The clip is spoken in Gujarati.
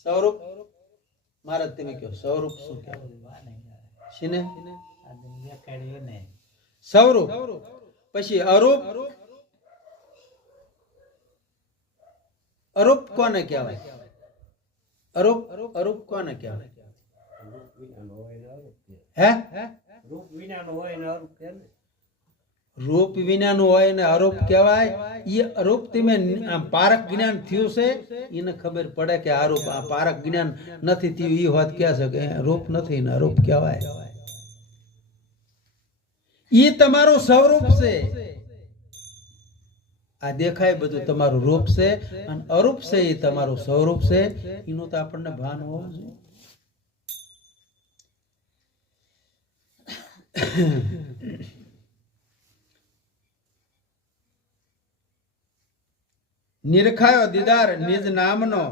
સ્વરૂપ મહારાજ તમે કહો સ્વરૂપ શું કહેવાય? શીને સ્વરૂપ. પછી અરૂપ. અરૂપ કોને કહેવાય? અરૂપ અરૂપ કોને કહેવાય? હે રૂપ વિનાનું હોય ને અરૂપ કહેવાય. એ અરૂપ તમે પારક જ્ઞાન થયું છે એને ખબર પડે કે આ રૂપ આ પારક જ્ઞાન નથી થયું. એ વાત કહે છે કે રૂપ નથી ને અરૂપ કહેવાય. એ તમારું સ્વરૂપ છે. આ દેખાય બધું તમારું રૂપ છે અને અરૂપ છે એ તમારું સ્વરૂપ છે. એનું તો આપણને ભાન હોવું જોઈએ. નિરખાયો દીદાર નિજ નામનો